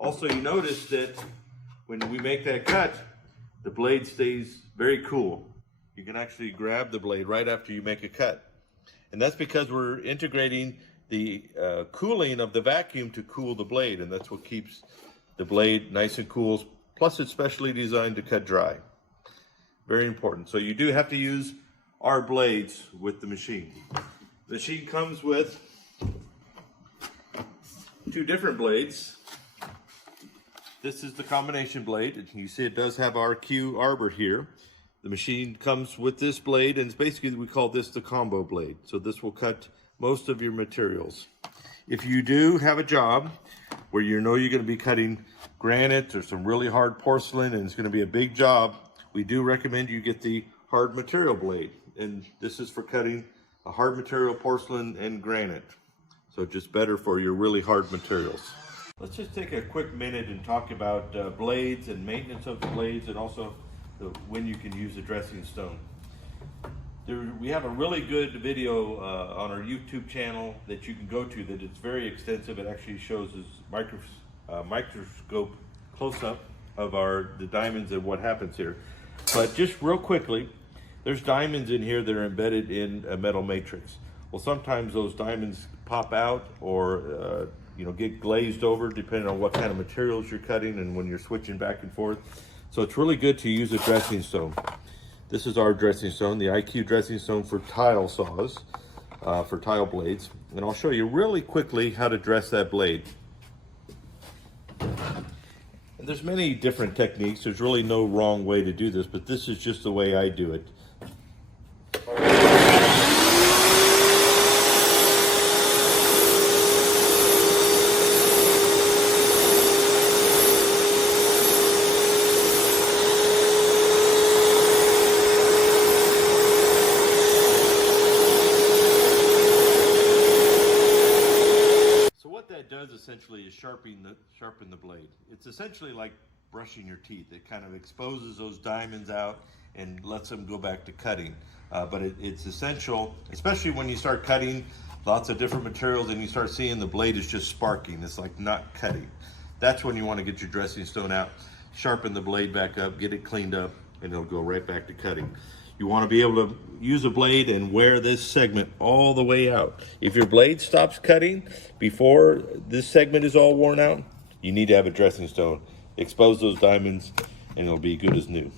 Also, you notice that when we make that cut, the blade stays very cool. You can actually grab the blade right after you make a cut. And that's because we're integrating the cooling of the vacuum to cool the blade, and that's what keeps the blade nice and cool. Plus, it's specially designed to cut dry. Very important. So you do have to use our blades with the machine. The machine comes with 2 different blades. This is the combination blade. You see it does have our Q arbor here. The machine comes with this blade, and it's basically, we call this the combo blade. So this will cut most of your materials. If you do have a job where you know you're going to be cutting granite or some really hard porcelain and it's going to be a big job, we do recommend you get the hard material blade. And this is for cutting a hard material porcelain and granite. So just better for your really hard materials. Let's just take a quick minute and talk about blades and maintenance of the blades, and also when you can use a dressing stone. We have a really good video on our YouTube channel that you can go to that it's very extensive. It actually shows this microscope close-up of the diamonds and what happens here. But just real quickly, there's diamonds in here that are embedded in a metal matrix. Well, sometimes those diamonds pop out or get glazed over depending on what kind of materials you're cutting and when you're switching back and forth. So it's really good to use a dressing stone. This is our dressing stone, the IQ dressing stone for tile saws, for tile blades. And I'll show you really quickly how to dress that blade. And there's many different techniques. There's really no wrong way to do this, but this is just the way I do it. Does essentially is sharpen the blade. It's essentially like brushing your teeth. It kind of exposes those diamonds out and lets them go back to cutting. But it's essential, especially when you start cutting lots of different materials and you start seeing the blade is just sparking. It's like not cutting. That's when you want to get your dressing stone out, sharpen the blade back up, get it cleaned up, and it'll go right back to cutting. You want to be able to use a blade and wear this segment all the way out. If your blade stops cutting before this segment is all worn out, you need to have a dressing stone. Expose those diamonds and it'll be good as new.